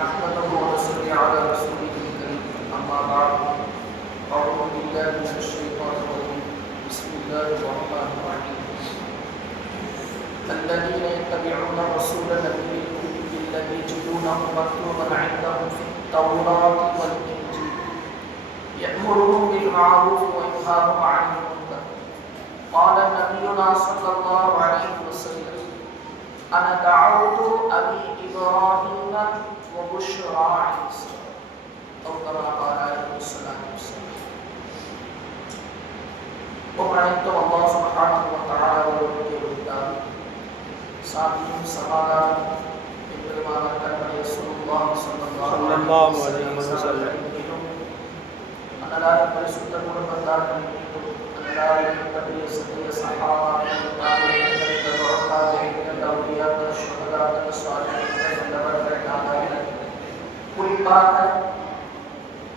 نحمده ونصلي على رسوله الكريم أما بعد أعوذ بالله من الشيطان الرجيم بسم الله الرحمن الرحيم الذين يتبعون الرسول النبي الأمي الذي يجدونه مكتوبا عندهم في التوراة والإنجيل يأمرهم بالمعروف وينهاهم عن المنكر قال نبينا صلى الله عليه وسلم أنا دعوت أبي إبراهيم وبشرى عيسى أو كما قال عليه الصلاة والسلام. ومعنى الله سبحانه وتعالى ويقول சாந்தியும் சமாதானம் எம்பெருமான கண்மணி ஸல்லல்லாஹு அலைஹி வஸல்லம் அன்னலாரின் பரிசுத்த குடும்பத்தார்கள் மீதும் அன்னலாரின் தபிய சத்திய சஹாபாக்கள் குறிப்பாக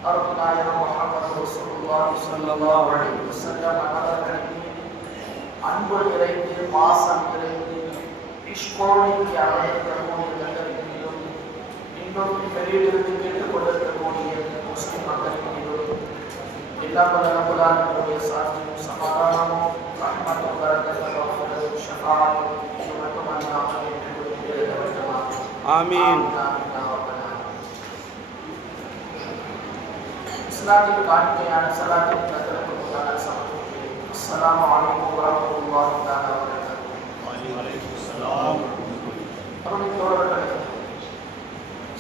அருள்நாயகம் முஹம்மது ரசூலுல்லாஹி ஸல்லல்லாஹு அலைஹி வஸல்லம் அவர்களின் மீது அன்பு நிறைந்து பாசம் நிறைந்து இஷ்கோனிக்கு அவர்களுடைய தந்தரிக்கும் இன்னும் வெளியிலிருந்து கேட்டுக் கொண்டிருக்கக்கூடிய முஸ்லிம் மக்களின் மீதும் எல்லா பலனுடைய சாந்தியும் சமாதானமும் ரஹ்மத்தும் பரக்கத்தும் ஷஃபாஅத்தும் மட்டுமல்லாமல் ஆமீன். இஸ்லாமின் காணிக்கையான ஸலாத்தின் கதருக்கு முன்னால சமர்ப்பிக்கிறேன். அஸ்ஸலாமு அலைக்கும் வரஹ்மத்துல்லாஹி தஆலா வபரகாத்துஹு.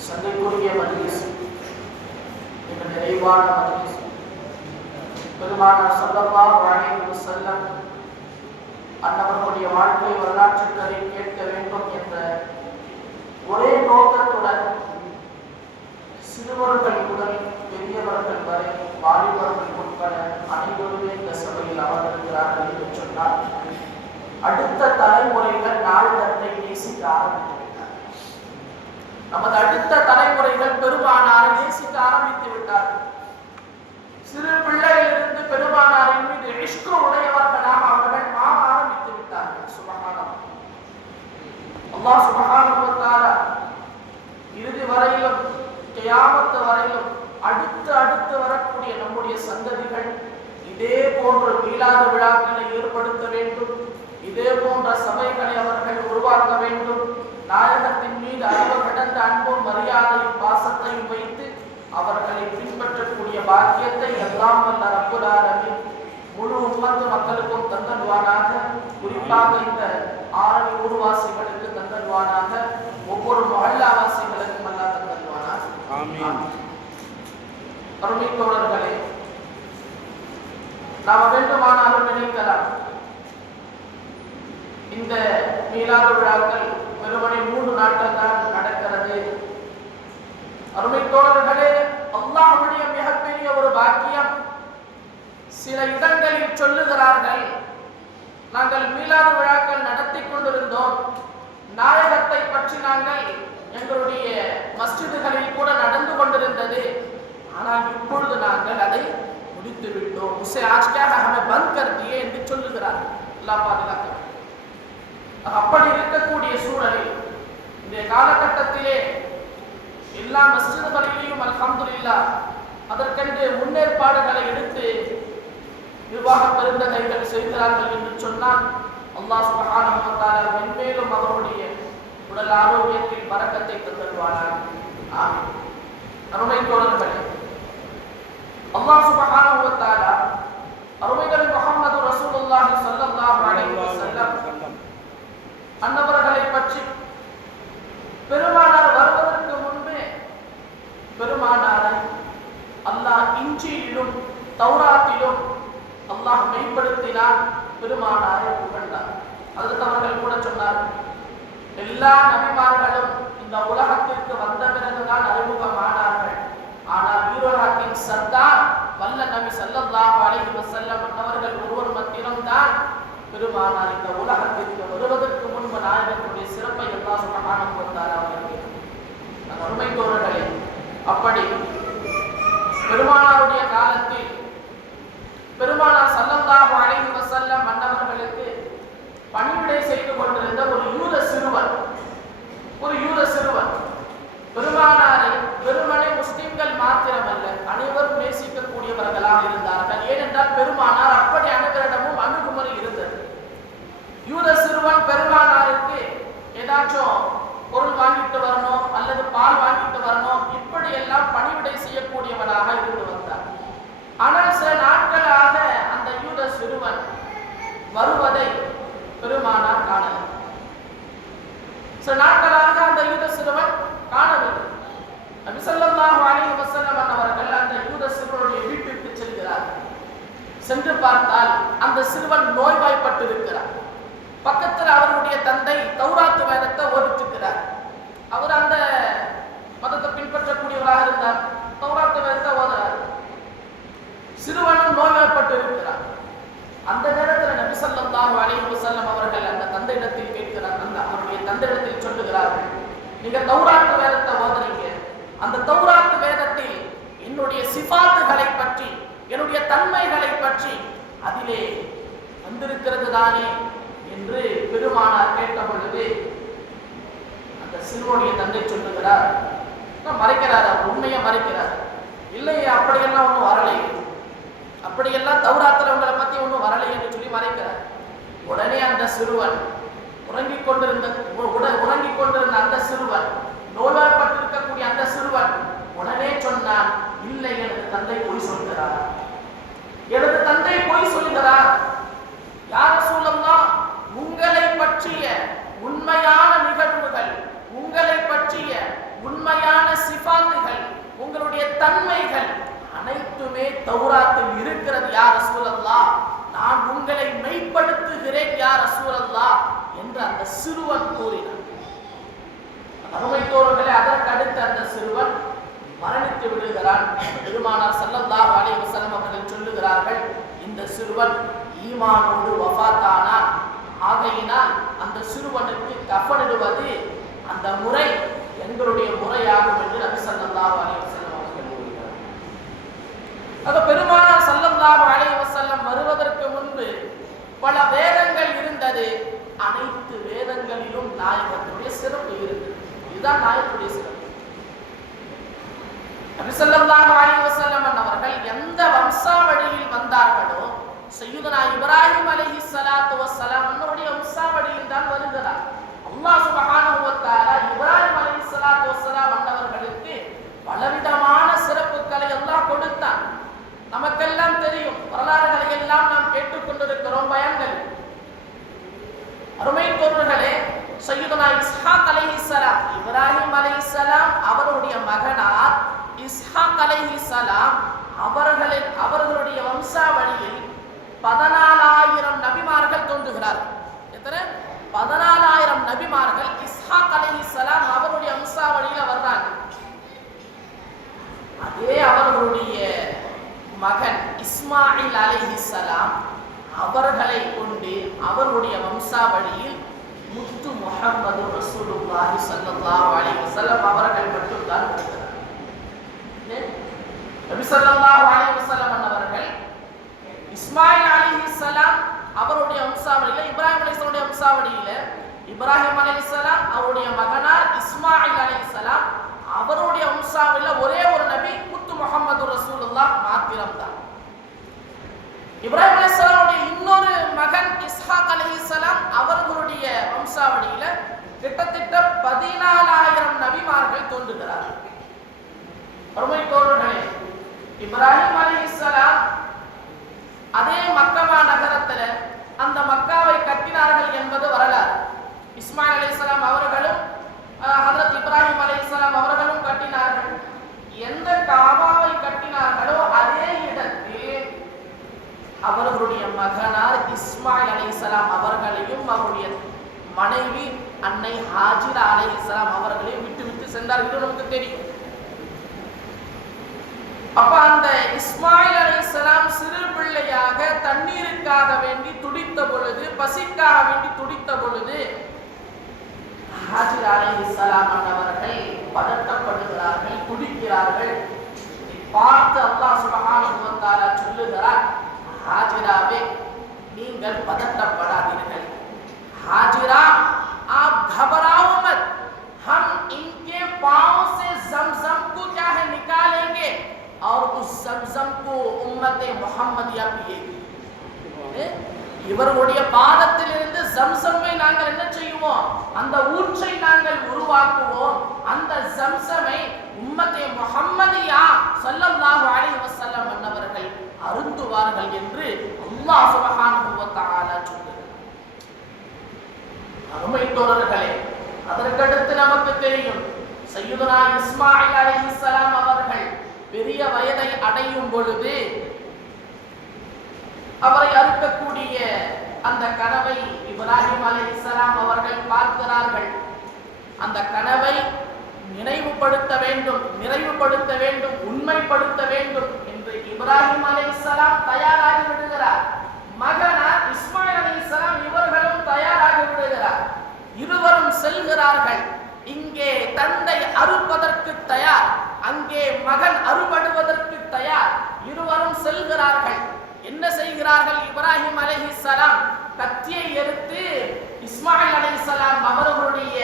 சங்கைக்குரிய மஜ்லிஸ், மிக நிறைவான மஜ்லிஸ். பெருமானார் ஸல்லல்லாஹு அலைஹி வஸல்லம் அன்னவர்களுடைய வாழ்க்கை வரலாற்றுகளை கேட்க வேண்டும் என்ற ஒரே நோக்கத்துடன் சிறுவர்கள் முதல் பெரியவர்கள் வரை வாலிபர்கள் உட்பட அனைவருமே இந்த சபையில் அமர்ந்திருக்கிறார்கள் என்று சொன்னால் அடுத்த தலைமுறைகள் நாடகத்தை நேசிக்க ஆரம்பித்துவிட்டார். நமது அடுத்த தலைமுறைகள் பெருமானாரை நேசிக்க ஆரம்பித்து விட்டார்கள். சிறு பிள்ளையிலிருந்து பெருமானாரின் மீது இஷ்கு உடையவர்களாக அவர்கள் மாற ஆரம்பித்து விட்டார்கள். சுப்ஹானல்லாஹ். அல்லாஹ் சுப்ஹானஹு வ தஆலா இறுதி வரையிலும் கியாமத் வரையிலும் அடுத்து வரக்கூடிய நம்முடைய சந்ததிகள் இதே போன்ற மீலாது விழாக்களை ஏற்படுத்த வேண்டும், இதே போன்ற சபைகளை அவர்கள் உருவாக்க வேண்டும். நாயகத்தின் மீது அளவு கடந்த அன்பும் மரியாதையும் பாசத்தையும் வைத்து அவர்களை பின்பற்றக்கூடிய பாக்கியத்தை எல்லாம் வல்ல ரப்புல் ஆலமீன் முழு உம்மத்து மக்களுக்கும் தந்தல்வானாக. குறிப்பாக இந்த ஆரணி ஊர்வாசிகளுக்கு தந்தல்வானாக, ஒவ்வொரு மஹல்லாவாசிகளுக்கும் அல்லாஹ் தந்தல்வானாக. ஆமீன். அருமை தோழர்களே, நாம் வேண்டுமானாலும் நினைக்கலாம் இந்த மீலாது விழாக்கள் வெறுமனே 3 நாட்கள் தான் நடக்கிறது. அருமை தோழர்களே, அல்லாஹ்வுடைய மிகப்பெரிய ஒரு பாக்கியம். சில இடங்களில் சொல்லுகிறார்கள், நாங்கள் மீலாது விழாக்கள் நடத்தி கொண்டிருந்தோம், நாயகத்தை பற்றி நாங்கள் எங்களுடைய மஸ்ஜிதுகளில் கூட நடந்து கொண்டிருந்தது, ஆனால் இப்பொழுது நாங்கள் அதை முடித்து விட்டோம். உசே ஆஜ் கே ஹமே பந்த் கர் தியே என்று சொல்லுகிறார்கள். அல்லாஹ் பாதுகாக்க. அப்படி இருக்கக்கூடிய சூழலில் இந்த காலகட்டத்திலே எல்லா மஸ்ஜிதுகளிலும் அல்ஹம்துலில்லாஹ் அதற்கென்று முன்னேற்பாடுகளை எடுத்து நிர்வாக பெருந்தகைகள் செய்கிறார்கள் என்று சொன்னால் அல்லாஹ் சுப்ஹானஹு வ தஆலா மென்மேலும் அவருடைய உடல் ஆரோக்கியத்தில் பரக்கத்தை தந்தருவானாக. ஆமீன். அருமை தோழர்களே, அல்லாஹ் சுப்ஹானஹு வ தஆலா அருமைகள் முஹம்மது ரசூலுல்லாஹி ஸல்லல்லாஹு அலைஹி வஸல்லம் அன்னவர்களை பற்றி பெருமானார் வருவதற்கு முன்பே பெருமானாரை அல்லாஹ் இஞ்சியிலும் தௌராத்திலும் அல்லாஹ் மெய்ப்படுத்தினார், பெருமானாரை புகழ்ந்தார். அதற்கு அவர்கள் கூட சொன்னார், எல்லா நபிமார்களும் இந்த உலகத்திற்கு வந்த பிறகுதான் அறிமுகமானார்கள், ஆனால் ஈரோஹத்தின் சர்தார் வல்ல நபி ஸல்லல்லாஹு அலைஹி வஸல்லம் அவர்கள் ஒருவர் மாத்திரம்தான் பெருமானார் இந்த உலகத்திற்கு வருவதற்கு முன்பு நாயகத்துடைய சிறப்பை அல்லாஹ் சுப்ஹானஹு வ தஆலா அவர்களுக்கு. அருமை தோழர்களே, அப்படி பெருமானாருடைய காலத்தில் பெருமானார் ஸல்லல்லாஹு அலைஹி வஸல்லம் அன்னவர்களுக்கு பணிவிடை செய்து கொண்டிருந்த ஒரு யூத சிறுவன் பெருமானாரை வாங்கிட்டு வரணும் அல்லது பால் வாங்கிட்டு வரணும், இப்படி எல்லாம் பணிவிடை செய்யக்கூடியவனாக இருந்து வந்தார். ஆனால் சில நாட்களாக அந்த யூத சிறுவன் வருவதை பெருமானார் காணவில்லை. சில நாட்களாக அந்த யூத சிறுவன் காணவில்லை. நபி ஸல்லல்லாஹு அலைஹி வஸல்லம் அவர்கள் அந்த யூத சிறுவனுடைய வீட்டிற்கு செல்கிறார். சென்று பார்த்தால் அந்த சிறுவன் நோய்வாய்ப்பட்டு இருக்கிறார். பக்கத்தில் அவருடைய தந்தை தௌராத் வேதத்தை ஓதிட்டிருக்கிறார். அவர் அந்த மதத்தை பின்பற்றக்கூடியவராக இருந்தார். தௌராத் வேதத்தை ஓதுறார். சிறுவனும் நோய்வாய்ப்பட்டு இருக்கிறார். அந்த நேரத்தில் நபி ஸல்லல்லாஹு அலைஹி வஸல்லம் அவர்கள் அந்த தந்தையிடத்தில் கேட்கிறார். அவருடைய தந்தையிடத்தில் சொல்லுகிறார்கள், நீங்க தௌராத் வேதத்தை ஓதுறீங்க, அந்த தௌராத் வேதத்தில் என்னுடைய சிஃபாத்துகளை பற்றி, என்னுடைய தன்மைகளை பற்றி அதிலே வந்திருக்கிறது தானே என்று பெருமானார் கேட்ட பொழுது அந்த சிறுவனுடைய தந்தை சொல்லுகிறார், மறைக்கிறார், அவர் உண்மையை மறைக்கிறார். இல்லையே, அப்படியெல்லாம் ஒன்றும் வரலை, அப்படியெல்லாம் தௌராத்துல உங்களை பத்தி ஒன்றும் வரலை என்று சொல்லி மறைக்கிறார். உடனே அந்த சிறுவன் உறங்கிக் கொண்டிருந்த அந்த சிறுவன், நோய்வாய்ப்பட்டிருக்கக்கூடிய அந்த சிறுவன் உடனே சொன்னான், இல்லை, எனது தந்தை பொய் சொல்கிறார், எனது தந்தை பொய் சொல்கிறார். யா ரசூலல்லாஹ், உங்களை பற்றிய உண்மையான நிகழ்வுகள், உங்களை பற்றிய உண்மையான சிஃபாத்துகள், உங்களுடைய தன்மைகள் அனைத்துமே தௌராத்தில் இருக்கிறது யா ரசூலல்லாஹ், நான் உங்களை மெய்ப்படுத்துகிறேன் யா ரசூலல்லாஹ் என்று அந்த சிறுவன் கூறினார். அருமைத்தோர்களே, அதற்கு அடுத்து அந்த சிறுவன் மரணித்து விடுகிறான். பெருமானார் ஸல்லல்லாஹு அலைஹி வஸல்லம் அவர்கள் சொல்லுகிறார்கள், இந்த சிறுவன் ஈமானோடு வஃபாத்தானான். ஆகையினால் அந்த சிறுவனுக்கு கஃனிடுவது அந்த முறை எங்களுடைய முறையாகும் என்று நபி ஸல்லல்லாஹு அலைஹி வஸல்லம் அவர்கள் கூறுகிறார். ஆக பெருமானார் ஸல்லல்லாஹு அலைஹி வஸல்லம் வருவதற்கு முன்பு பல வேதங்கள் இருந்தது. அனைத்து வேதங்களிலும் நாயகத்துடைய சிறப்பு இருந்தது. இதுதான் நாயகத்துடைய சிறப்பு. நபி ஸல்லல்லாஹு அலைஹி வஸல்லம் அவர்கள் எந்த வம்சாவளியில் வந்தார்களோ, சய்யிதுனா இப்ராஹிம் அலைஹிஸ்ஸலாத்து வஸ்ஸலாம் அவருடைய வம்சாவளியில் தான் வருகிறார். அல்லாஹ் சுப்ஹானஹு வ தஆலா இப்ராஹிம் அலைஹிஸ்ஸலாத்து வஸ்ஸலாம் அவர்களுக்கு பலவிதமான சிறப்புகளை அல்லாஹ் கொடுத்தான். நமக்கெல்லாம் தெரியும், வரலாறுகளை எல்லாம் நாம் கேட்டுக்கொண்டிருக்கிறோம், பயன்கள். அருமை தோழர்களே, சய்யிதுனா இஸ்ஹாக் அலைஹிஸ்ஸலாம், இப்ராஹிம் அலைஹிஸ்ஸலாம் அவருடைய மகனார் இஸ்ஹாக் அலைஹிஸ்ஸலாம் அவர்களுடைய வம்சாவளியில் 14,000 நபிமார்கள் தோன்றுகிறார்கள். எத்தனை? 14,000 நபிமார்கள் இஸ்ஹாக் அலைஹிஸ்ஸலாம் அவருடைய வம்சாவளியில வர்றாங்க. அதே அவர்களுடைய மகன் இஸ்மாயில் அலைஹிஸ்ஸலாம் அவர்களை கொண்டு அவருடைய வம்சாவளியில் முத்து முஹம்மது ரசூலுல்லாஹி ஸல்லல்லாஹு அலைஹி வஸல்லம் அவர்கள் மட்டும்தான் வருகிறார். நபி ஸல்லல்லாஹு அலைஹி வஸல்லம் அவர்கள் இஸ்மாயில் அலைஹிஸ்ஸலாம் அவருடைய வம்சாவளியில, இப்ராஹிம் அலைஹிஸ்ஸலாமுடைய வம்சாவளியில இப்ராஹிம் அலைஹிஸ்ஸலாம் அவருடைய மகனார் இஸ்மாயில் அலைஹிஸ்ஸலாம் அவருடைய வம்சாவளியில ஒரே ஒரு நபி முத்து முஹம்மது ரசூலுல்லாஹ் மாத்திரம்தான். இப்ராஹிம் அலைஹிஸ்ஸலாமுடைய இன்னொரு மகன் இஸ்ஹாக் அலைஹிஸ்ஸலாம் அவர்களுடைய வம்சாவளியில கிட்டத்தட்ட 14,000 நபிமார்கள் தோன்றுகிறார்கள். அருமை தோழர்களே, இப்ராஹிம் அலைஹிஸ்ஸலாம் அதே மக்கா நகரத்தில் அந்த மக்காவை கட்டினார்கள் என்பது வரலாறு. இஸ்மாயில் அலைஹிஸ்ஸலாம் அவர்களும் ஹஜ்ரத் இப்ராஹிம் அலைஹிஸ்ஸலாம் அவர்களும் கட்டினார்கள். எந்த காபாவை கட்டினார்களோ அதே இடத்தில் அவர்களுடைய மகனார் இஸ்மாயில் அலைஹிஸ்ஸலாம் அவர்களையும் அவருடைய மனைவி அன்னை ஹாஜிரா அலைஹிஸ்ஸலாம் அவர்களையும் விட்டு சென்றார்கள். இது நமக்கு தெரியும். அப்ப அந்த இஸ்மாயில் அலைஹிஸ்ஸலாம் சிறு பிள்ளையாக தண்ணீருக்காக வேண்டி துடித்த பொழுது, பசிக்காக வேண்டி துடித்த பொழுது ஹாஜிரா அலைஹிஸ்ஸலாம் அவர்கள் பதட்டப்படுகிறார்கள், துடிக்கிறார்கள். பார்த்து அல்லாஹ் சுப்ஹானஹு வ தஆலா சொல்லுகிறார், हाजिरावे நீங்கள் பதட்டப்படாதீர்கள். हाजिरा आप घबराओ मत, हम इनके पांव से जमजम को क्या है निकालेंगे और उस जमजम को उम्मत मुहम्मदिया पिएगी. இவர்களுடைய பாதத்திலிருந்து ஜம்சம்மை நாங்கள் என்ன செய்வோம்? அந்த ஊற்றை நாங்கள் உருவாக்குவோம். அந்த ஜம்சமை உம்மத்தே முஹம்மதியா ஸல்லல்லாஹு அலைஹி வஸல்லம் அன்னவர்கள் அருந்துவார்கள் என்று அல்லாஹ் சுப்ஹானஹு வ தஆலா சொல்கிறார். அருமை தோழர்களே, அதற்கடுத்து நமக்கு தெரியும் சய்யிதுனா இஸ்மாயில் அலைஹிஸ்ஸலாம் அவர்கள் பெரிய வயதை அடையும் பொழுது அவரை அறுக்கக்கூடிய அந்த கனவை இப்ராஹிம் அலைஹிஸ்ஸலாம் அவர்கள் பார்க்கிறார்கள். அந்த கனவை நினைவுபடுத்த வேண்டும், நிறைவுபடுத்த வேண்டும், உண்மைப்படுத்த வேண்டும் என்று இப்ராஹிம் அலைஹிஸ்ஸலாம் தயாராகி விடுகிறார். மகனார் இஸ்மாயில் அலைஹிஸ்ஸலாம் இவர்களும் தயாராகி விடுகிறார். இருவரும் செல்கிறார்கள். இங்கே தந்தை அறுப்பதற்கு தயார், அங்கே மகன் அறுபடுவதற்கு தயார். இருவரும் செல்கிறார்கள். என்ன செய்கிறார்கள்? இப்ராஹிம் அலைஹிஸ்ஸலாம் கத்தியை எடுத்து இஸ்மாயில் அலைஹிஸ்ஸலாம் அவர்களுடைய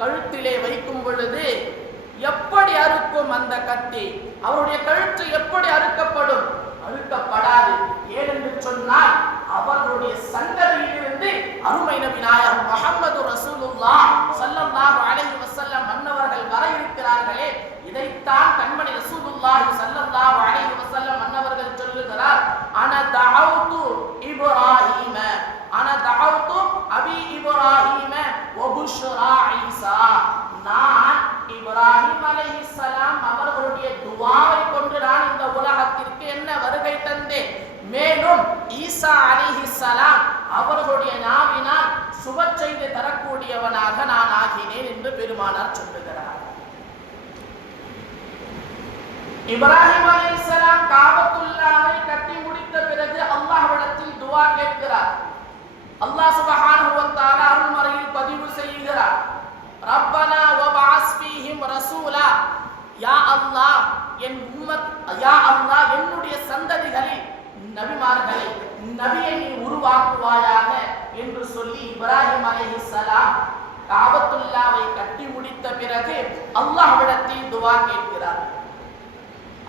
கழுத்திலே வைக்கும் பொழுது எப்படி அறுக்கும் அந்த கத்தி? அவருடைய கழுத்து எப்படி அறுக்கப்படும்? அறுக்கப்படாது. ஏனென்று சொன்னால் அவர்களுடைய சந்ததியிலிருந்து அருமை நபி நாயகம் முஹம்மது ரசூலுல்லாஹ் ஸல்லல்லாஹு அலைஹி வஸல்லம் அன்னவர்கள் வர இருக்கிறார்களே, இதைத்தான் கண்மணி ரசூலுல்லாஹி ஸல்லல்லாஹு அலைஹி வஸல்லம் அன்னவர்கள் சொல்லுகிறார். அன தஅவுது இப்ராஹீம, அன தஅவுது அபி இப்ராஹீம வ புஷ்ரா ஈசா. நான் இப்ராஹிம் அலைஹிஸ்ஸலாம் அவர்களுடைய துஆவை கொண்டு நான் இந்த உலகத்திற்கு என்ன வருகை தந்தேன். மேலும் ஈசா அலைஹிஸ்ஸலாம் அவர்களுடைய நாவினால் சுப செய்தி தரக்கூடியவனாக நான் ஆகினேன் என்று பெருமானார் சொல்லுகிறார். இப்ராஹிம் அலைஹிஸ்ஸலாம் காபத்துல்லாவை கட்டி முடித்த பிறகு அல்லாஹ்விடத்தில் துஆ கேட்கிறார். அல்லாஹ் சுப்ஹானஹு வ தஆலா அருள்மறையில் பதிவு செய்கிறார். ரப்பனா வபஅஸ் ஃபீஹிம் ரசூலா. யா அல்லாஹ் என் உம்மத், யா அல்லாஹ் என்னுடைய சந்ததிகளில் நபிமார்களை, நபியை நீ உருவாக்குவாயாக என்று சொல்லி இப்ராஹிம் அலைஹிஸ்ஸலாம் காபத்துல்லாவை கட்டி முடித்த பிறகு அல்லாஹ்விடத்தில் துஆ கேட்கிறார்.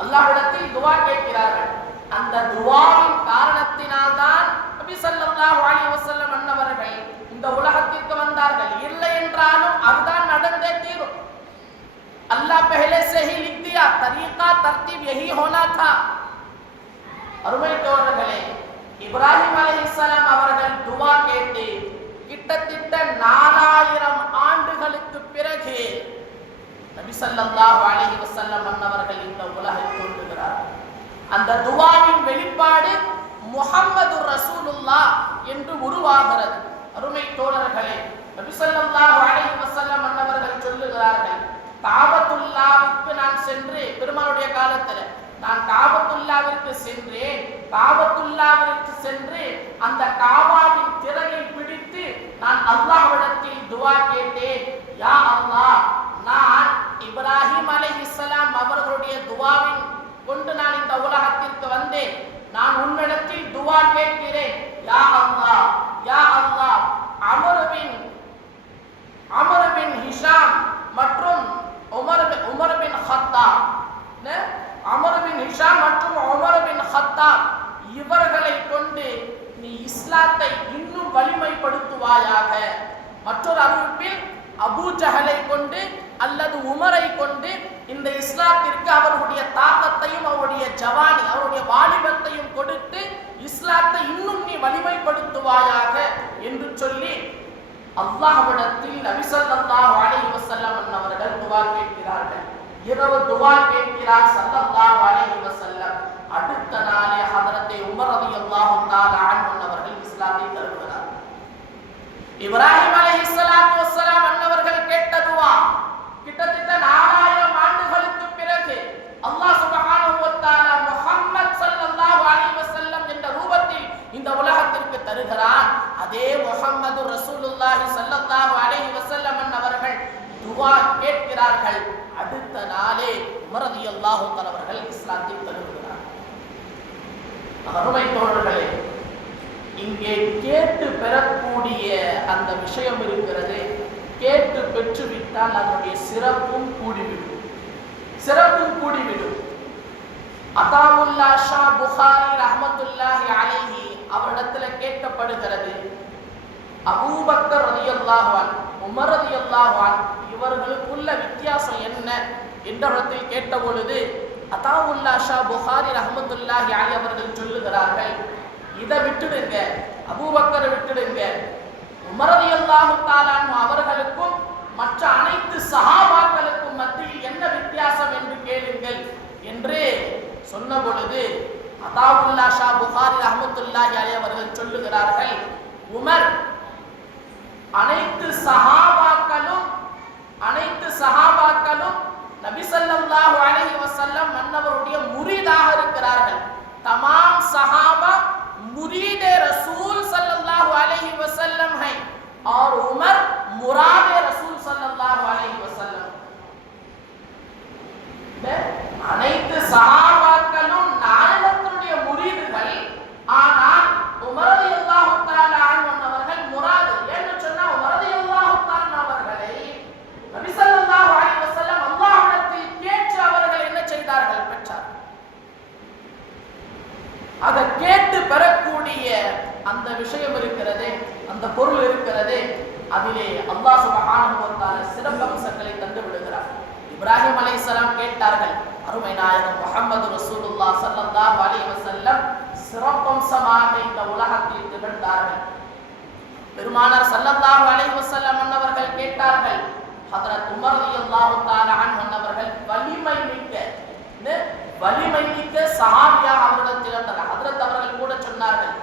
அல்லாஹ்விடத்தில் துஆ கேட்கிறார்கள். அந்த துஆவின் காரணத்தினால் தான் நபி ஸல்லல்லாஹு அலைஹி வஸல்லம் அன்னவர்கள் இந்த உலகத்திற்கு வந்தார்கள். இல்லை என்றாலும் அதுதான் நடந்தே தீரும். अल्लाह पहले से ही लिख दिया, तरीका तरतीब यही होना था. அருமை தோழர்களே, இப்ராஹிம் அலைஹிஸ்ஸலாம் அவர்கள் துஆ கேட்டு கிட்டத்தட்ட 4000 ஆண்டுகளுக்கு பிறகு நபி ஸல்லல்லாஹு அலைஹி வஸல்லம் அன்னவர்கள் இந்த உலகை தோன்றுகிறார். அந்த துஆவின் வெளிப்பாடு முஹம்மது ரசூலுல்லாஹ் என்று உருவாகிறது. அருமை தோழர்களே, நபி ஸல்லல்லாஹு அலைஹி வஸல்லம் அன்னவர்கள் சொல்லுகிறார்கள், காபத்துல்லாவிற்கு நான் சென்று, பெருமாளுடைய காலத்துல நான் காபத்துல்லாவிற்கு சென்றேன். காபத்துல்லாவிற்கு சென்று அந்த காபாவின் திரையை பிடித்து நான் அல்லாஹ்விடத்தில் துஆ கேட்டேன். யா அல்லாஹ், நான் இப்ராஹிம் அலைஹிஸ்ஸலாம் அவர்களுடைய துஆவின் கொண்டு நான் இந்த உலகத்திற்கு வந்தேன். நான் உன்னிடத்தில் துஆ கேட்கிறேன். யா அல்லாஹ், யா அல்லாஹ், அமர் பின் ஹிஷாம் மற்றும் Umar bin Khattab, Amr bin Hisham மற்றும் உமர் பின் ஹத்தாப் இவர்களை கொண்டு நீ இஸ்லாத்தை இன்னும் வலிமைப்படுத்துவாயாக. மற்றொரு அறிவிப்பில் அபூ ஜஹலை கொண்டு அல்லது உமரை கொண்டு இந்த இஸ்லாத்திற்கு அவருடைய தாக்கத்தையும் அவருடைய ஜவானி, அவருடைய வாலிபத்தையும் கொடுத்து இஸ்லாத்தை இன்னும் நீ வலிமைப்படுத்துவாயாக என்று சொல்லி அல்லாஹ்விடத்தில் நபி ஸல்லல்லாஹு அலைஹி வஸல்லம் அவர்கள் துஆ கேட்கிறார்கள். இரவு துஆ கேட்கிறார் ஸல்லல்லாஹு அலைஹி வஸல்லம். அடுத்த நாளே ஹஜ்ரத் உமர் ரலியல்லாஹு தஆலா அன்ஹு அவர்கள் இஸ்லாத்தை தழுவுகிறார். இப்ராஹிம் அலைஹிஸ்ஸலாத்து வஸ்ஸலாம் அன்னவர்கள் கேட்ட துஆ கிட்டத்தட்ட 4000 ஆண்டுகளுக்கு பிறகு அல்லாஹ் சுப்ஹானஹு வ தஆலா முஹம்மத் ஸல்லல்லாஹு அலைஹி வஸல்லம் என்ற ரூபத்தில் இந்த உலகத்திற்கு தருகிறான். அதே முஹம்மது ரசூலுல்லாஹி ஸல்லல்லாஹு அலைஹி வஸல்லம் அவர்கள் துஆ கேட்கிறார்கள். அடுத்த நாளே உமர் ரலியல்லாஹு தஆலா அவர்கள் இஸ்லாத்தை தழுவுகிறார். அருமை தோழர்களே, இங்கே கேட்டு பெறக்கூடிய அந்த விஷயம் இருக்கிறது. கேட்டு பெற்றுவிட்டால் அதனுடைய சிறப்பும் கூடிவிடும், சிறப்பும் கூடிவிடும். அதாவுல்லா ஷா புகாரி ரஹ்மத்துல்லாஹி அலைஹி அவரிடத்துல கேட்கப்படுகிறது, அபூபக்கர் ரலியல்லாஹு அன்ஹு, உமர் ரலியல்லாஹு அன்ஹு இவர்களுக்குள்ள வித்தியாசம் என்ன என்ற இடத்தில் கேட்ட பொழுது அதாவுல்லா ஷா புகாரி ரஹ்மத்துல்லாஹி அலைஹி அவர்கள் சொல்லுகிறார்கள், இதை விட்டுடுங்க, அபூபக்கரை விட்டுடுங்க, உமர் ரலியல்லாஹு தஆலா அன்ஹு அவர்களுக்கும் மற்ற அனைத்து சஹாபாக்களுக்கும் மத்தியில் என்ன வித்தியாசம் என்று கேளுங்கள் என்று சொன்ன பொழுது அதாவுல்லா ஷா புகாரி ரஹ்மத்துல்லாஹி அலைஹி அவர்கள் சொல்லுகிறார்கள், உமர் அனைத்து சஹாபாக்களும் நபி ஸல்லல்லாஹு அலைஹி வஸல்லம் மன்னவருடைய முரீதாக இருக்கிறார்கள். तमाम सहाबा मुरीद रसूल सल्लल्लाहु अलैहि वसल्लम हैं और उमर मुराद रसूल सल्लल्लाहु अलैहि वसल्लम. அனைத்து சஹாபாக்களும் நாயகத்தினுடைய முரீதுகள், ஆனால் உமர் ரலியல்லாஹு தஆலா அன்ஹு அவர்கள் முராது. ஏன்னு சொன்னா உமர் ரலியல்லாஹு தஆலா அவர்களை நபி ஸல்லல்லாஹு அலைஹி வஸல்லம் அல்லாஹ்விடத்தில் கேட்டு அவர்கள் என்ன செய்தார்கள், பெற்றார். அதை கேட்டு பெறக்கூடிய அந்த விஷயம் இருக்கிறதே, அந்த பொருள் இருக்கிறதே, அதிலே அல்லாஹ் சுப்ஹானஹு வ தஆலா சிறப்பம்சங்களை தந்து விடுகிறார். இப்ராஹிம் அலைஹிஸ்ஸலாம் கேட்டார்கள், அருமை நாயகம் முஹம்மது ரசூலுல்லாஹ் ஸல்லல்லாஹு அலைஹி வஸல்லம் சிறப்பம்சமாக இந்த உலகத்தில் திகழ்ந்தார்கள். பெருமானார் ஸல்லல்லாஹு அலைஹி வஸல்லம் அவர்கள் கேட்டார்கள், ஹஜ்ரத் உமர் ரலியல்லாஹு தஆலா அன்ஹு அவர்கள் வலிமை மிக்க சஹாபியாக அவர்கள் திகழ்ந்தார்கள். ஹஜ்ரத் அவர்கள் கூட சொன்னார்கள்,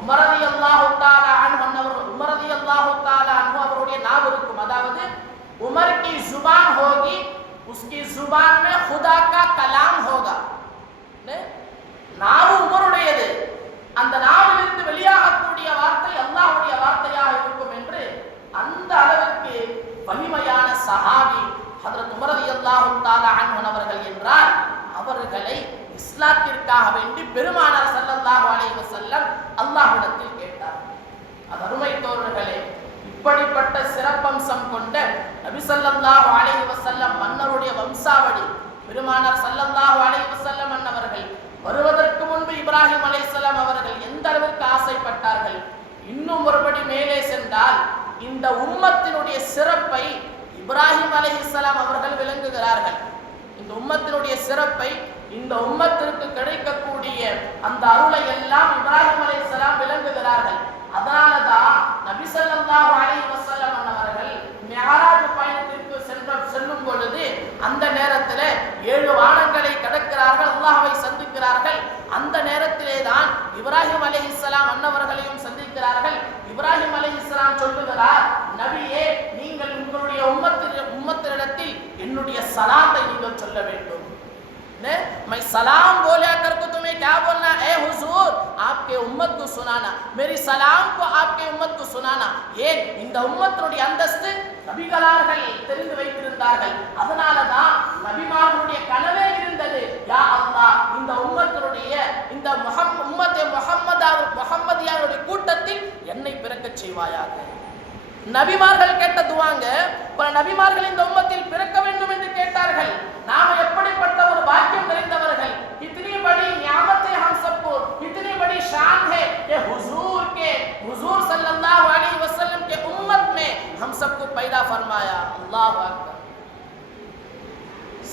உமர் ரலியல்லாஹு தஆலா அன்ஹு அவருடைய நாவு இருக்கும், அதாவது उमर की जुबान होगी, उसकी जुबान में खुदा का कलाम होगा. நாவு உமருடையது, அந்த நாவிலிருந்து வெளியாகக்கூடிய வார்த்தை அல்லாஹ்வுடைய வார்த்தையாக இருக்கும் என்று அந்த அளவிற்கு வலிமையான சஹாபி ஹஜ்ரத் உமர் ரலியல்லாஹு தஆலா அன்ஹு அவர்கள் என்றால் அவர்களை இஸ்லாத்திற்காக வேண்டி பெருமானார் ஸல்லல்லாஹு அலைஹி வஸல்லம் அல்லாஹ்விடத்தில் கேட்டார். அது அருமை தோழர்களே, இப்படிப்பட்ட சிறப்பம்சம் கொண்ட நபி ஸல்லல்லாஹு அலைஹி வஸல்லம் மன்னருடைய வம்சாவளி பெருமானார் ஸல்லல்லாஹு அலைஹி வஸல்லம் அவர்கள் வருவதற்கு முன்பு இப்ராஹிம் அலைஹிஸ்ஸலாம் அவர்கள் எந்த அளவிற்கு ஆசைப்பட்டார்கள். இன்னும் ஒருபடி மேலே சென்றால் இந்த உம்மத்தினுடைய சிறப்பை இப்ராஹிம் அலைஹிஸ்ஸலாம் அவர்கள் விளங்குகிறார்கள். இந்த உம்மத்தினுடைய சிறப்பை, இந்த உம்மத்திற்கு கிடைக்கக்கூடிய அந்த அருளை எல்லாம் இப்ராஹிம் அலைஹிஸ்ஸலாம் விளங்குகிறார்கள். அதனாலதான் நபி ஸல்லல்லாஹு அலைஹி வஸல்லம் அவர்கள் மிஅராஜ் பயணத்திற்கு செல்லும் பொழுது அந்த நேரத்தில் 7 வானங்களை கடக்கிறார்கள், அல்லாஹ்வை சந்திக்கிறார்கள். அந்த நேரத்திலே தான் இப்ராஹிம் அலைஹிஸ்ஸலாம் அன்னவர்களையும் சந்திக்கிறார்கள். இப்ராஹிம் அலைஹிஸ்ஸலாம் சொல்லுகிறார், நபியே, நீங்கள் உங்களுடைய உம்மத்தினிடத்தில் என்னுடைய சலாத்தை நீங்கள் சொல்ல வேண்டும். मैं सलाम बोला करके तुम्हें क्या बोलना, ए हुजूर आपके उम्मत को सुनाना, मेरी सलाम को आपके उम्मत को सुनाना. ஏன் இந்த உம்மத்தினுடைய அந்தஸ்து நபிகளார்கள் தெரிந்து வைத்திருந்தார்கள். அதனால தான் நபிமார்களுடைய கனவே இருந்தது, யா அல்லாஹ் இந்த உம்மத்தினுடைய இந்த முஹம்மதியாருடைய கூட்டத்தில் என்னை பிறக்கச் செய்வாயாக. நபிமார்கள் கேட்ட துவாங்க, பல நபிமார்கள் இந்த உம்மத்தில் பிறக்க வேண்டும் என்று கேட்டார்கள். நாம எப்படிப்பட்ட ஒரு பாக்கியம் நிறைந்தவர்கள், इतनी बड़ी नियामत है हम सबको, इतनी बड़ी शान है कि हुजूर सल्लल्लाहु अलैहि वसल्लम के उम्मत में हम सबको पैदा फरमाया. अल्लाहु अकबर.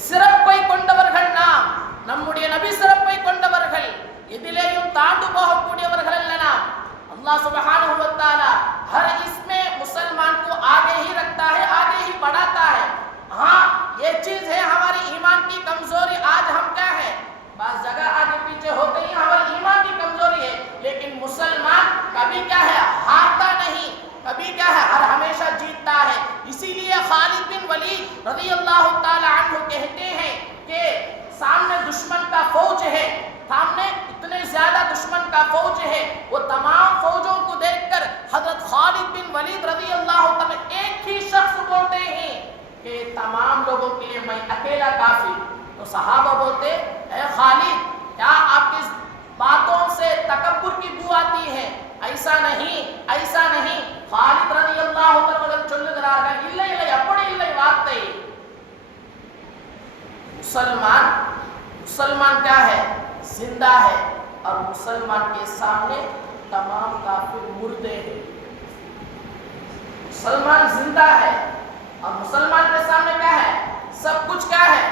சிறப்பை கொண்டவர்கள் நாம், நம்முடைய நபி சிறப்பை கொண்டவர்கள், எதிலேயும் தாண்டு போகக்கூடியவர்கள் அல்ல நாம். अल्लाह सुब्हानहु व तआला हर इसमें मुसलमान को आगे ही रखता है, आगे ही बढ़ाता है. हाँ, ये चीज है हमारी ईमान की कमजोरी. आज हम क्या है, बस जगह आगे पीछे होते ही हमारी ईमान की कमजोरी है. लेकिन मुसलमान कभी क्या है, हारता नहीं, कभी क्या है, हर हमेशा जीतता है. इसीलिए खालिद बिन वलीद रज़ियल्लाहु तआला अन्हु कहते हैं कि सामने दुश्मन का फौज है, सामने इतने ज्यादा दुश्मन का फौज है, वो तमाम फौजों को देखकर हजरत खालिद बिन वलीद रज़ियल्लाहु तआला एक ही शख्स बोलते हैं कि तमाम लोगों के लिए मैं अकेला काफी. तो सहाबा बोलते, ए खालिद, क्या आपकी बातों से तकब्बुर की बू आती है? ऐसा नहीं, ऐसा नहीं. खालिद रज़ियल्लाहु तआला சொல்லுகிறார்கள், இல்லை இல்லை, அப்படி இல்லை வார்த்தை. मुसलमान क्या है, जिंदा है, और मुसलमान के सामने तमाम काफिर मुर्दे हैं. मुसलमान जिंदा है और मुसलमान के सामने क्या है? सब कुछ क्या है?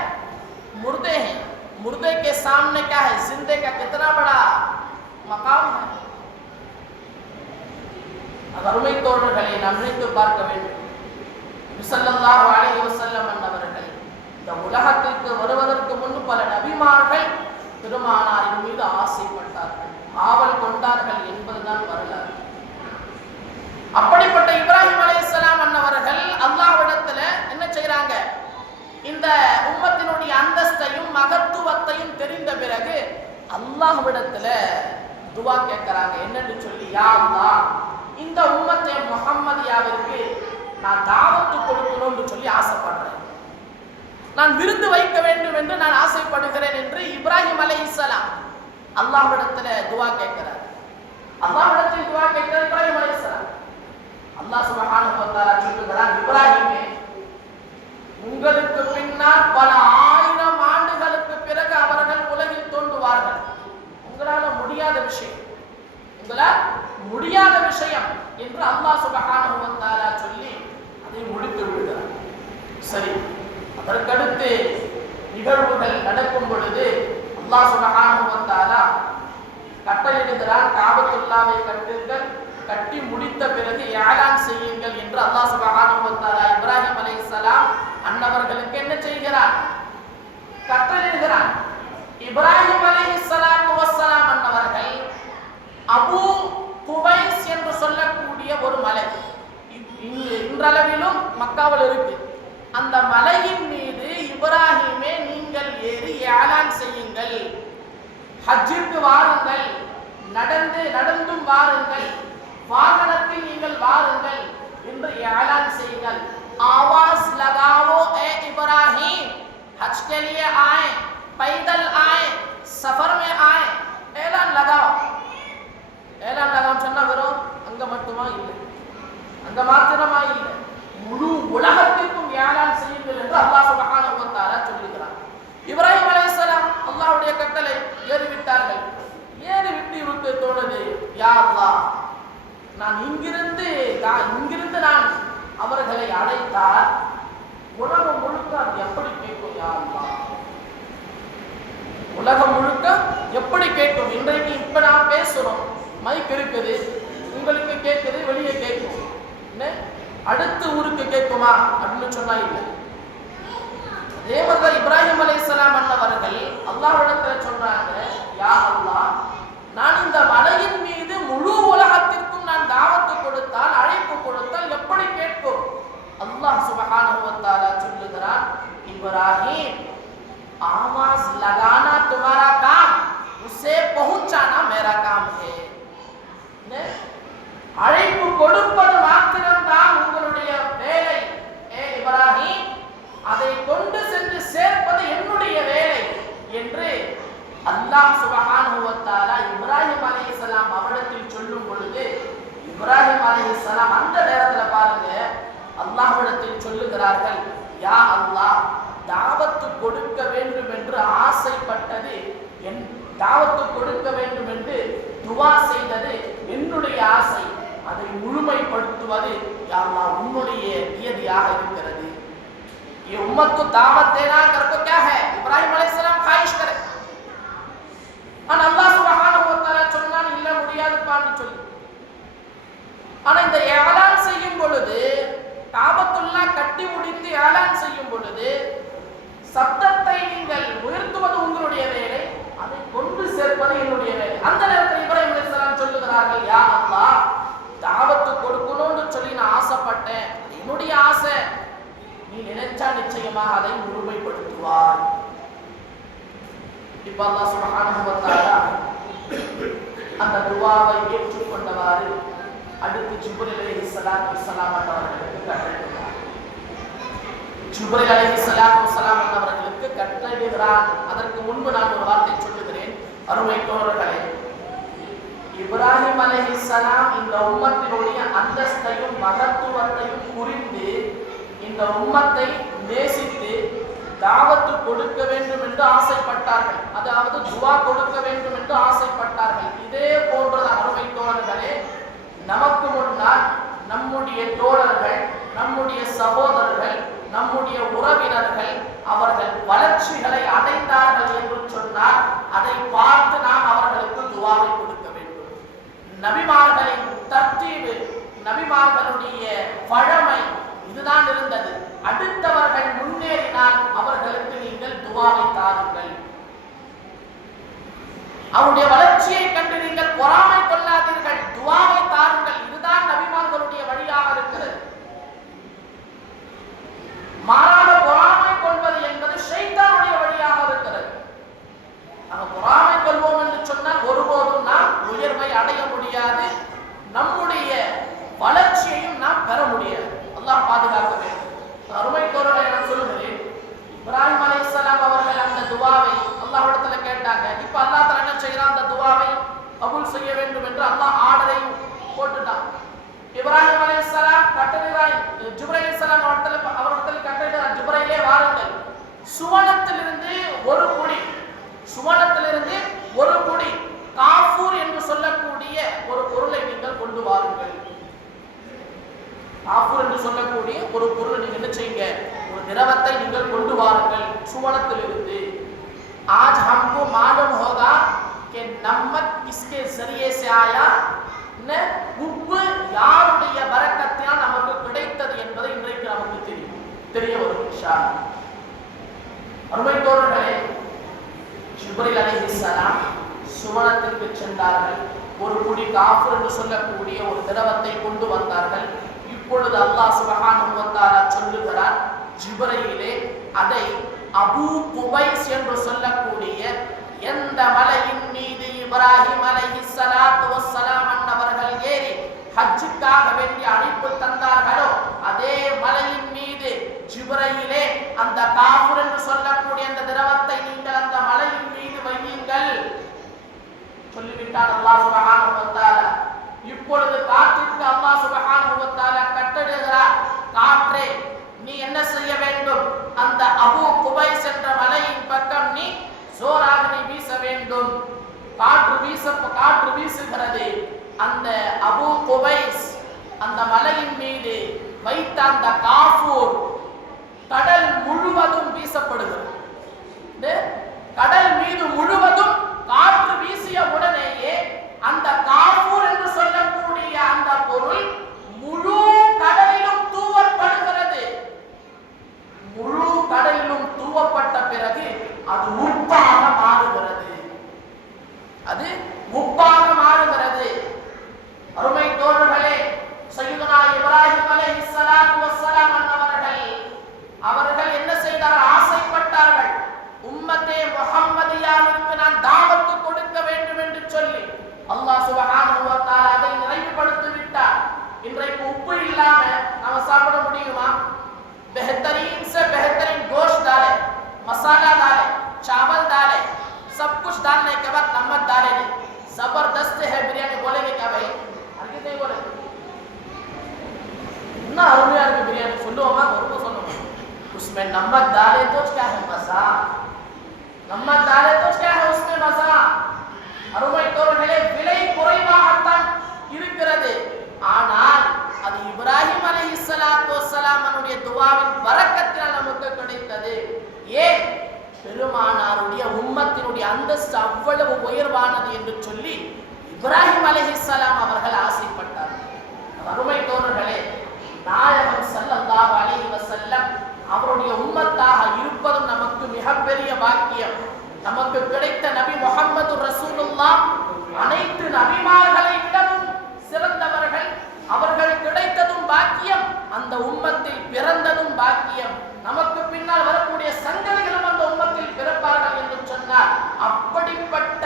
मुर्दे हैं। मुर्दे के सामने क्या है? जिंदे का कितना बड़ा मकाम है। அருமை தோழர்களே, நாம் நினைத்து பார்க்க வேண்டும். ஸல்லல்லாஹு அலைஹி வஸல்லம் அவர்கள் இந்த உலகத்திற்கு வருவதற்கு முன்பு பல நபிமார்கள் பெருமானாரின் மீது ஆசைப்பட்டார்கள், ஆவல் கொண்டார்கள் என்பதுதான் வரலாறு. அப்படிப்பட்ட இப்ராஹிம் அலைஹிஸ்ஸலாம் அன்னவர்கள் அல்லாஹ்விடத்துல என்ன செய்றாங்க? இந்த உம்மத்தினுடைய அந்தஸ்தையும் மகத்துவத்தையும் தெரிந்த பிறகு அல்லாஹ்விடத்துல துஆ கேட்கறாங்க. என்னன்னு சொல்லி, யா அல்லாஹ், இந்த உம்மத்தை முஹம்மதியாவிற்கு நான் தாவத்து கொடுக்கணும்னு சொல்லி ஆசைப்படுறேன், நான் விருந்து வைக்க வேண்டும் என்று நான் ஆசைப்படுகிறேன் என்று இப்ராஹிம் அலைஹிஸ்ஸலாம் அல்லாஹ்விடத்துல துஆ கேட்கிறார். அல்லாஹ்விடத்தில் துஆ கேட்கிறார் இப்ராஹிம் அலைஹிஸ்ஸலாம். அல்லாஹ் சுப்ஹானஹு வ தஆலா சொல்லுகிறார், இப்ராஹிமே, உங்களுக்கு பின்னால் பல ஆயிரம் ஆண்டுகளுக்கு பிறகு அவர்கள் உலகில் தோன்றுவார்கள். உங்களால முடியாத விஷயம், உங்களால் முடியாத விஷயம் என்று அல்லாஹ் சுப்ஹானஹு வ தஆலா சொல்லி அதை முடித்து விடுகிறார். சரி, அதற்கடுத்து நிகழ்வுகள் நடக்கும் பொழுது அல்லாஹ் சுப்ஹானஹு வ தஆலா கட்டளையிடுகிறார், காபத்துல்லாவை கட்டுங்கள், கட்டி முடித்த பிறகு ஏலான் செய்யுங்கள் என்று அல்லாஹ் சுப்ஹானஹு வ தஆலா இப்ராஹிம் அலைஹிஸ்ஸலாம் அன்னவர்களுக்கு என்ன செய்கிறார்? கட்டளையிடுகிறார். இப்ராஹிம் அலைஹிஸ்ஸலாத்து வஸ்ஸலாம் அன்னவர்கள் அபூ குபைஸ் என்று சொல்லக்கூடிய ஒரு மலை இன்றளவிலும் மக்காவில் இருக்கு. அந்த மலையின் மீது இப்ராஹிமே நீங்கள் ஏறி ஏலான் செய்யுங்கள், ஹஜ்ஜுக்கு வாருங்கள், நடந்தும் வாருங்கள், வாகனத்தில் நீங்கள் வாருங்கள் என்று ஏலான் செய்யுங்கள். आवाज लगाओ ए इब्राहिम, हज के लिए आए, पैदल आए, सफर में आए, ऐलान लगाओ. ऐलान लगाओ சொன்னா வெறும் அங்க மட்டுமா இல்லை, அங்க மாத்திரமா இல்லை, முழு உலகத்திற்கும் ஏலான் செய்யுங்கள் என்று அல்லாஹ் சுப்ஹானஹு வ தஆலா சொல்லுகிறார். இப்ராஹிம் அலைஹிஸ்ஸலாம் அல்லாஹ்வுடைய கட்டளை ஏறிவிட்டார்கள். ஏறிவிட்டு இருக்கு தோணுது, யா அல்லாஹ், நான் இங்கிருந்து நான் அவர்களை அழைத்தால் உலகம் முழுக்க அது எப்படி கேட்கும்? யா அல்லாஹ், உலகம் முழுக்க எப்படி கேட்கும்? இன்றைக்கு இப்ப நான் பேசுறோம், மைக் இருக்குது, உங்களுக்கு கேட்குது, வெளியே கேட்கும். அடுத்த ஊருக்கு கேட்குமா அப்படின்னு சொன்னா இல்லை. அதே மாதிரி இப்ராஹிம் அலைஹிஸ்ஸலாம் அன்னவர்கள் அல்லாஹ்விடத்துல சொல்றாங்க, யா அல்லாஹ், நான் இந்த மலையின் மீது முழு உலகத்திற்கும் நான் தாவத்து கொடுத்தால், அழைப்பு கொடுத்தால் எப்படி கேட்கும்? அல்லாஹ் சுப்ஹானஹு வ தஆலா சொல்லுகிறார், இப்ராஹிம், आवाज लगाना तुम्हारा काम, उसे पहुंचाना मेरा काम है. அழைப்பு கொடுப்பது மாத்திரம்தான் உங்களுடைய வேலை. ஏ இப்ராஹிம், அதை கொண்டு சென்று சேர்ப்பது என்னுடைய வேலை என்று அல்லாஹ் சுப்ஹானஹு வ தஆலா இப்ராஹிம் அலைஹிஸ்ஸலாம் அவரிடத்தில் சொல்லும் பொழுது, இப்ராஹிம் அலைஹிஸ்ஸலாம் அந்த நேரத்துல பாருங்க அல்லாஹ்விடத்தில் சொல்லுகிறார்கள், யா அல்லாஹ், தாவத்து கொடுக்க வேண்டும் என்று ஆசைப்பட்டது, தாவத்து கொடுக்க வேண்டும் என்று துவா செய்தது என்னுடைய ஆசை, அதை முழுமைப்படுத்துவது யா அல்லாஹ் உன்னுடைய நியதியாக இருக்கிறது. ये उम्मत को दावत देना कर तो क्या है? इब्राहिम अलैहिस्सलाम ख्वाहिश करे, ஆனா அல்லாஹ் சுப்ஹானஹு வ தஆலா சொன்னான், இல்ல முடியாதுப்பான்னு சொல்லி. ஆனா இந்த ஏலான் செய்யும் பொழுது, காபத்துல்லா கட்டி முடித்து ஏலான் செய்யும் பொழுது, சப்தத்தை நீங்கள் உயர்த்துவது உங்களுடைய வேலை, அதை கொண்டு சேர்ப்பது என்னுடைய வேலை. அந்த நேரத்தில் இப்ராஹிம் அலைஹிஸ்ஸலாம் சொல்லுகிறார்கள், யா அல்லாஹ், தாவத்து கொடுக்கணும்னு சொல்லி நான் ஆசைப்பட்டேன், என்னுடைய ஆசை, நீ நினைச்சா நிச்சயமாக அதை முழுமைப்படுத்துவார். இப்ப அல்லாஹ் சுப்ஹானஹு வ தஆலா அந்த துஆவை ஏற்றுக்கொண்டவாறு அடுத்து ஜிப்ரீல் அலைஹிஸ்ஸலாத்து வஸ்ஸலாம் அவர்களுக்கு கட்டளையிட்டார். ஜிப்ரீல் அலைஹிஸ்ஸலாத்து வஸ்ஸலாம் அவர்களுக்கு கட்டளையிடுகிறார். அதற்கு முன்பு நான் ஒரு வார்த்தை சொல்லுகிறேன். அருமை தோழர்களே, இப்ராஹிம் அலைஹிஸ்ஸலாம் இந்த உம்மத்தினுடைய அந்தஸ்தையும் மகத்துவத்தையும் புரிந்து இந்த உம்மத்தை நேசித்து தாவத்து கொடுக்க வேண்டும் என்று ஆசைப்பட்டார்கள், அதாவது துஆ கொடுக்க வேண்டும் என்று ஆசைப்பட்டார்கள். இதே போன்றதான் அருமை தோழர்களே, நமக்கு முன்னால் நம்முடைய தோழர்கள், நம்முடைய சகோதரர்கள், நம்முடைய உறவினர்கள் அவர்கள் வளர்ச்சிகளை அடைந்தார்கள் என்று சொன்னால் அதை பார்த்து நாம் அவர்களுக்கு துஆவை கொடுக்க வேண்டும். நபிமார்களின் தர்த்தீபு, நபிமார்களுடைய பழமை இதுதான் இருந்தது. அடுத்தவர்கள் முன்னேறினால் அவர்களுக்கு நீங்கள் துஆவை தாருங்கள். அவருடைய வளர்ச்சியை கண்டு நீங்கள் பொறாமை கொள்ளாதீர்கள், துஆவை தாருங்கள். இதுதான் நபிமார்களுடைய வழியாக இருக்கிறது. மாறாக பொறாமை கொள்வது என்பது ஷைத்தானுடைய வழியாக இருக்கிறது. நாங்கள் பொறாமை கொள்வோம் என்று சொன்னால் ஒருபோதும் நாம் உயர்வை அடைய முடியாது, நம்முடைய வளர்ச்சியையும் நாம் பெற முடியாது. அல்லாஹ் பாதுகாக்க வேண்டும். அருமை தோழர்களே, நான் சொல்லுகிறேன், இப்ராஹிம் அலைஹிஸ்ஸலாம் அவர்கள் அந்த துஆவை அல்லாஹ்விடத்துல கேட்டாங்க. இப்ப அல்லாஹ் தஆலா என்ன செய்யறான்? அந்த துஆவை கபூல் செய்ய வேண்டும் என்று அல்லாஹ் ஆர்டரை போட்டுட்டான். இப்ராஹிம் அலைஹிஸ்ஸலாம் கட்டளையிறான், ஜிப்ரீல் அலைஹிஸ்ஸலாம் அவர்களிடத்தில் கட்டளையிறான், ஜிப்ரீலே வாருங்கள், சுவனத்திலிருந்து ஒரு குடி காஃபூர் என்று சொல்லக்கூடிய ஒரு பொருளை நீங்கள் கொண்டு வாருங்கள். காஃபூர் என்று சொல்லக்கூடிய ஒரு பொருளை நீங்கள் என்ன செய்யுங்க? ஒரு திரவத்தை நீங்கள் கொண்டு வாருங்கள் சுவனத்திலிருந்து. आज हमको मालूम होगा कि नमक किसके जरिए से आया, உப்பு யாருடைய பரக்கத்தினால் நமக்கு கிடைத்தது என்பதை இன்றைக்கு நமக்கு தெரிய வரும் இன்ஷா அல்லாஹ். அருமை தோழர்களே, ஜிப்ரீல் அலைஹிஸ்ஸலாம் சுவனத்திற்கு சென்றார்கள். ஒரு குடி காஃபூர் என்று சொல்லக்கூடிய ஒரு திரவத்தை கொண்டு வந்தார்கள். இப்பொழுது அல்லாஹ் சுப்ஹானஹு வ தஆலா சொல்லுகிறார், ஜிப்ரீலே அதை அபூ குபைஸ் என்று சொல்லக்கூடிய எந்த மலையின் மீது இப்ராஹிம் அலைஹிஸ்ஸலாத்து வஸ்ஸலாம் அன்னவர்கள் ஏறி ஹஜ்ஜுக்காக வேண்டிய அழைப்பு தந்தார்களோ அதே மலையின் மீது ஜிப்ரீலே அந்த காஃபூர் என்று சொல்லக்கூடிய அந்த திரவத்தை நீங்கள் அந்த மலையின் மீது வையுங்கள் சொல்லிவிட்டார் அல்லாஹ் சுப்ஹானஹு வ தஆலா. இப்பொழுது காற்றிற்கு அல்லாஹ் சுப்ஹானஹு வ தஆலா கட்டளையிடுகிறார், காற்றே நீ என்ன செய்ய வேண்டும்? அந்த அபூ குபைஸ் என்ற மலையின் பக்கம் நீ ஜோராக நீ வீச வேண்டும். காற்று வீசுகிறது. அந்த அபூ குபைஸ் அந்த மலையின் மீது வைத்த அந்த காஃபூர் கடல் முழுவதும் வீசப்படுகிறது. கடல் மீது முழுவதும் காற்று வீசிய உடனேயே அந்த காஃபூர் என்று சொல்லக்கூடிய அந்த பொருள் முழு கடலிலும் தூவப்படுகிறது. முழு கடலிலும் தூவப்பட்ட பிறகு அது உப்பாக மாறுகிறது. அருமை தோழர்களே, சய்யிதுனா இப்ராஹிம் அலைஹிஸ்ஸலாத்து வஸ்ஸலாம் அவர்கள் என்ன செய்தார்கள்? ஆசைப்பட்டார்கள், உம்மத்தே முஹம்மதியாவிற்கு நான் தாவத்து கொடுக்க வேண்டும் என்று சொல்லி அல்லாஹ் சுப்ஹானஹு வ தஆலா அதை நிறைவுபடுத்தி விட்டார். இன்றைக்கு உப்பு இல்லாம நாம சாப்பிட முடியுமா? बेहतरीन से बेहतरीन गोश्त डाले, मसाला डाले, चावल डाले, सब कुछ डालने के बाद नमक डाले नहीं, जबरदस्त है बिरयानी। बोलेंगे क्या भाई? हर किस नहीं बोले ना अरुणिया की बिरयानी सुनो मैं और सुनो, उसमें नमक डाले तो क्या है मजा, नमक डाले तो क्या है उसमें मजा. அருமை தோழர்களே, விலை குறைவாகத்தான் இருக்கிறது. ஆனால் அது இப்ராஹிம் அலைஹிஸ்ஸலாத்து வஸ்ஸலாம் அவருடைய துஆவின் பரக்கத்தினால் நமக்கு கிடைத்தது. ஏன்? பெருமானாருடைய உம்மத்தினுடைய அந்தஸ்து அவ்வளவு உயர்வானது என்று சொல்லி இப்ராஹிம் அலைஹிஸ்ஸலாம் அவர்கள் ஆசைப்பட்டார்கள். அருமை தோழர்களே, நாயகம் ஸல்லல்லாஹு அலைஹி வஸல்லம் அவருடைய உம்மத்தாக இருப்பதும் நமக்கு மிகப்பெரிய பாக்கியம். நமக்கு கிடைத்த நபி முஹம்மது ரசூலுல்லாஹ் அனைத்து நபிமார்களை விடவும் சிறந்தவர்கள். அவர்கள் கிடைத்ததும் பாக்கியம், அந்த உம்மத்தில் பிறந்ததும் பாக்கியம். நமக்கு பின்னால் வரக்கூடிய சந்ததிகளும் அந்த உம்மத்தில் பிறப்பார்கள் என்று சொன்னார். அப்படிப்பட்ட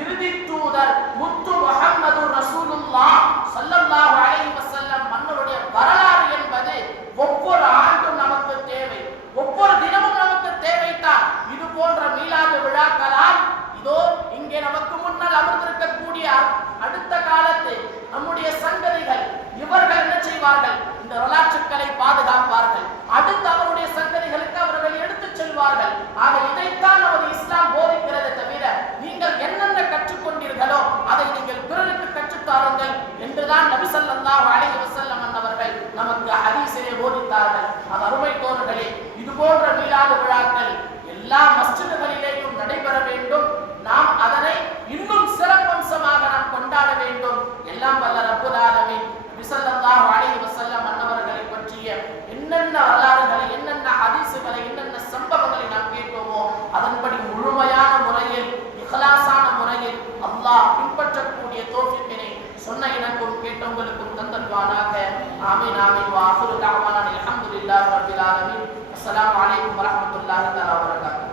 இறுதி தூதர் முத்து முஹம்மது ரசூலுல்லாஹ் ஸல்லல்லாஹு அலைஹி வஸல்லம் மன்னருடைய வரலாறு என்பது ஒவ்வொரு ஆண்டும் நமக்கு தேவை, ஒவ்வொரு தினமும் நமக்கு தேவைத்தான். இது போன்ற மீலாது விழாக்களால் இதோ இங்கே நமக்கு முன்னால் அமர்ந்திருக்கக்கூடிய அடுத்த காலத்து நம்முடைய சந்ததிகள் இவர்கள் என்ன செய்வார்கள்? இந்த வரலாற்றுக்களை பாதுகாப்பார்கள். அடுத்து அவர் நமக்கு ஹதீஸிலே போதித்தார்கள். அது அருமை தோழர்களே, இது போன்ற மீலாது விழாக்கள் எல்லா மஸ்ஜிதுகளிலேயும் நடைபெற வேண்டும். நாம் அதனை இன்னும் சிறப்பம்சமாக நாம் கொண்டாட வேண்டும். எல்லாம் வல்ல ரப்புல் ஆலமீன் நபி ஸல்லல்லாஹு அலைஹி வஸல்லம் அன்னவர்களை பற்றிய என்னென்ன வரலாறுகளை, என்னென்ன ஹதீஸுகளை, என்னென்ன சம்பவங்களை நாம் கேட்டோமோ அதன்படி முழுமையான முறையில், இஹ்லாஸான முறையில் அல்லாஹ் பின்பற்றக்கூடிய தௌஃபீக்கினை சொன்ன எனக்கும் கேட்டவங்களுக்கும் தந்தல்வானாக. ஆமீன் ஆமீன். வ ஆகிரு தஅவானா அல்ஹம்துலில்லாஹி ரப்பில் ஆலமீன். அஸ்ஸலாமு அலைக்கும் வரஹ்மத்துல்லாஹி தஆலா வ பரகாத்துஹு.